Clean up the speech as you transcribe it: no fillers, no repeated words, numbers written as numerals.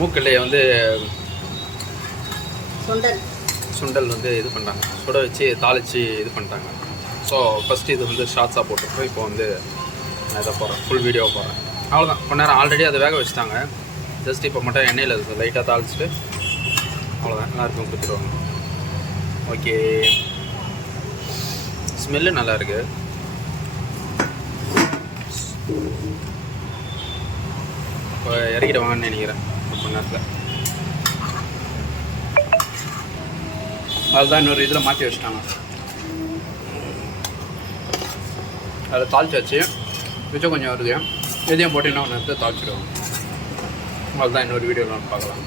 மூக்கல்லையே வந்து சுண்டல் வந்து இது பண்ணிட்டாங்க, சுட வச்சு தாளித்து இது பண்ணிட்டாங்க. ஸோ ஃபஸ்ட்டு இது வந்து ஷார்ட்ஸாக போட்டுருக்கோம். இப்போ வந்து நான் இதை போடுறேன், ஃபுல் வீடியோ போடுறேன். அவ்வளோதான். கொஞ்ச நேரம் ஆல்ரெடி அதை வேக வச்சுட்டாங்க. ஜஸ்ட் இப்போ மட்டும் எண்ணெயில் அது லைட்டாக தாளிச்சிட்டு அவ்வளோதான், எல்லாருக்கும் கொடுத்துருவாங்க. ஓகே, ஸ்மெல்லு நல்லாயிருக்கு. இப்போ இறக்கிடுவாங்கன்னு நினைக்கிறேன் கொஞ்ச நேரத்தில். அதுதான் இன்னொரு இதில் மாற்றி வச்சுட்டாங்க. அதில் தாளிச்சு வச்சு மிச்சம் கொஞ்சம் வருது, எதையும் போட்டு இன்னும் ஒன்று எடுத்து தாளிச்சிடுவோம். அதுதான் இன்னொரு வீடியோவில் பார்க்கலாம்.